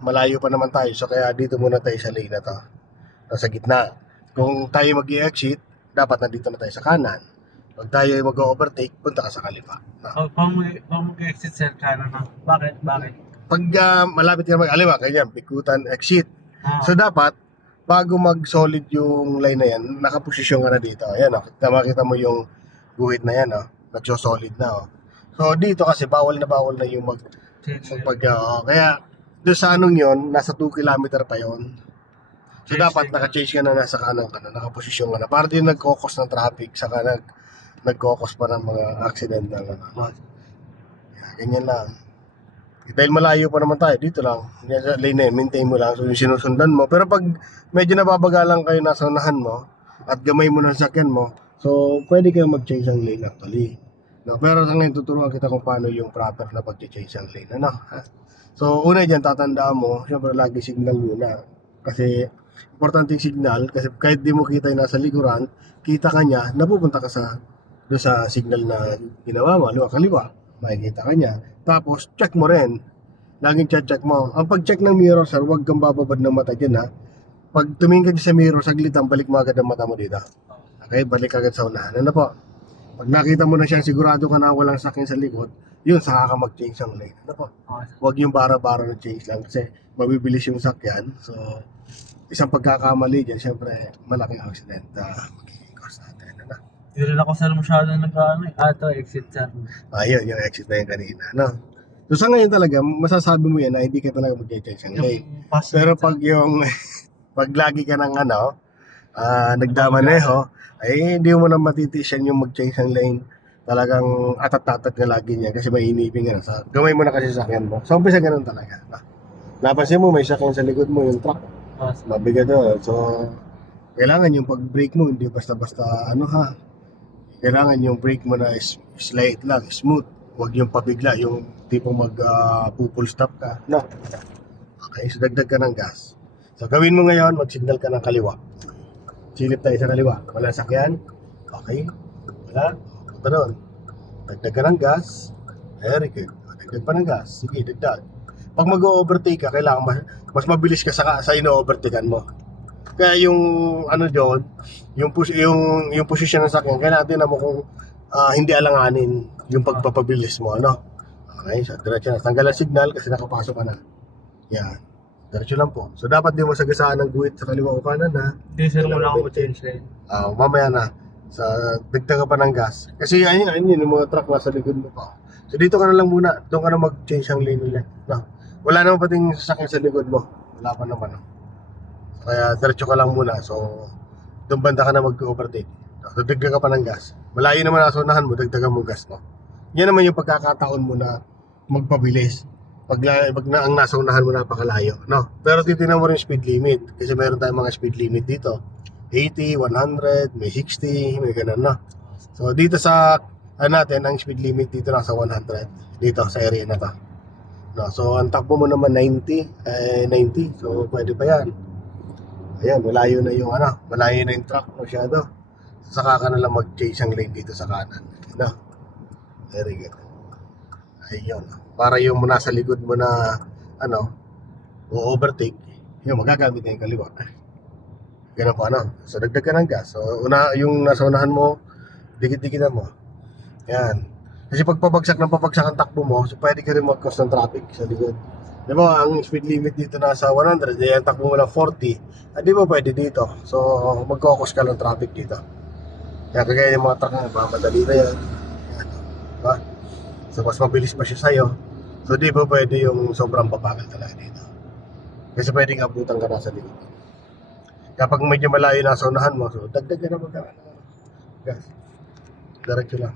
malayo pa naman tayo. So kaya dito muna tayo sa lane na to. Nasa gitna. Kung tayo mag-i-exit, dapat nandito na tayo sa kanan. Pag tayo mag-overtake, punta ka sa kaliwa. No? Oh, pag mag-exit sir, kanan na. Bakit? Bakit? Pag malapit ka mag-aliwa, kanya, pikutan, exit. Ah, So dapat, bago mag-solid yung line na yan, nakaposisyon ka na dito. Ayan, oh. Makita mo yung guhit na yan, oh. Nagso-solid na, oh. So dito kasi bawal na yung kaya doon sa anong yun, nasa 2 kilometer pa yon. So dapat naka-change ka na, nasa kanan ka na, nakaposisyon ka na. Para din nagkokos ng traffic, saka nagkokos pa ng mga accident na ganyan lang. Dahil malayo pa naman tayo, dito lang. Yan sa lane na yun, maintain mo lang. So yung sinusundan mo. Pero pag medyo nababagalan kayo nasa unahan mo, at gamay mo ng sakyan mo, so pwede kayong mag-change ang lane actually. No, pero sa ngayon tuturuan kita kung paano yung proper na pag-change ang lane. Ano? Ha? So una dyan, tatandaan mo, syempre lagi signal muna. Kasi importante yung signal, kasi kahit di mo kita yung nasa likuran, kita ka niya, napupunta ka doon sa signal na ginawa mo, kaliwa, makikita ka niya. Tapos, check mo rin. Laging check mo. Ang pag-check ng mirror, sir, huwag kang bababad ng mata dyan, ha. Pag tumingin ka sa mirror, saglit ang balik mo agad ang mata mo dito. Okay, balik agad sa unahan. Ano po? Pag nakita mo na siya, sigurado ka na walang sakyan sa likod, yun, saka ka mag-change ang lane. Ano po? Huwag yung bara-bara na change lang kasi mabibilis yung sakyan. So, isang pagkakamali dyan, syempre, malaking accident magiging cause natin. Ano? Hindi rin ako sir masyado nag-ano eh. Ah, ito, exit sir. Ayun, yung exit na yun kanina. No? So sa ngayon talaga, masasabi mo yan na hindi ka talaga mag-change ang lane. Yung pass Pero sir. pag yung, pag lagi ka ng nagdamaneho, ay hindi mo na matitisan yung mag-change ang lane. Talagang atat-atat ka lagi niya kasi may inipin ka na. Gamay mo na kasi sakyan mo. So umpisa ganun talaga. Napansin mo, may sakyan sa likod mo, yung truck. Ah, sir. Mabigat doon. So, kailangan yung pag-brake mo, hindi basta-basta kailangan yung brake mo na slight lang, smooth. Huwag yung pabigla, yung tipong mag-full stop ka. No. Okay, so dagdag ka ng gas. So gawin mo ngayon, mag-signal ka ng kaliwa. Silip tayo sa kaliwa. Wala sakyan. Okay. Wala. Punta doon. Dagdag ka ng gas. Very good. Dagdag pa ng gas. Sige, dagdag. Pag mag-overtake ka, kailangan mas mabilis ka sa ino-overtakean mo. Kaya yung doon, yung position ng sakyan, kaya natin mo kung hindi alanganin yung pagpapabilis mo, ano? Okay, so diretso na. Tanggal ang signal kasi nakapasok ka na. Yan. Diretso lang po. So dapat di mo sagasaan ng guhit sa kaliwa o kanan, ha? Hindi sir, wala ako change lane. Mamaya na. Sa dagdag ka pa ng gas. Kasi ayun yung mga truck nasa likod mo pa. So dito ka na lang muna. Doon ka na mag-change ang lane ulit. No? Wala naman pating sasakyan sa likod mo. Wala pa naman. No? Kaya diretso ka lang muna. So, doon banda ka na mag-overtake. So, dagdag ka pa ng gas. Malayo naman nasa unahan mo, dagdagan mo gas mo. Yan naman yung pagkakataon mo na magpabilis. Pag ang nasa unahan mo napakalayo. No? Pero titignan mo rin speed limit. Kasi mayroon tayong mga speed limit dito. 80, 100, may 60, may ganun, no? So, dito sa natin, ang speed limit dito nasa 100. Dito sa area na to. No? So, ang takbo mo naman 90. So, pwede pa yan. Ayan, malayo na yung truck masyado. Saka ka na lang mag-change ang lane dito sa kanan. No? Very good. Ayun. Para yung nasa likod mo na, o-overtake, yung magagamit na yung kaliwa. Ganun po, So, dagdag ka ng gas. So, yung nasa unahan mo, dikit-dikitan mo. Yan. Kasi pag pabagsak ang takbo mo, so pwede ka rin mag-cause ng traffic sa likod. Di ba, ang speed limit dito nasa 100, ang takbo mo lang 40, di ba pwede dito? So, mag-cause ka ng traffic dito. Kaya kagaya yung mga truck na, madali na yan. Yan. Diba? So, mas mabilis pa siya sa'yo. So, di ba pwede yung sobrang babagal talaga dito? Kasi pwedeng abutan ka na sa likod. Kapag medyo malayo na sa unahan mo, so dagdag ka na gas. Diretso lang.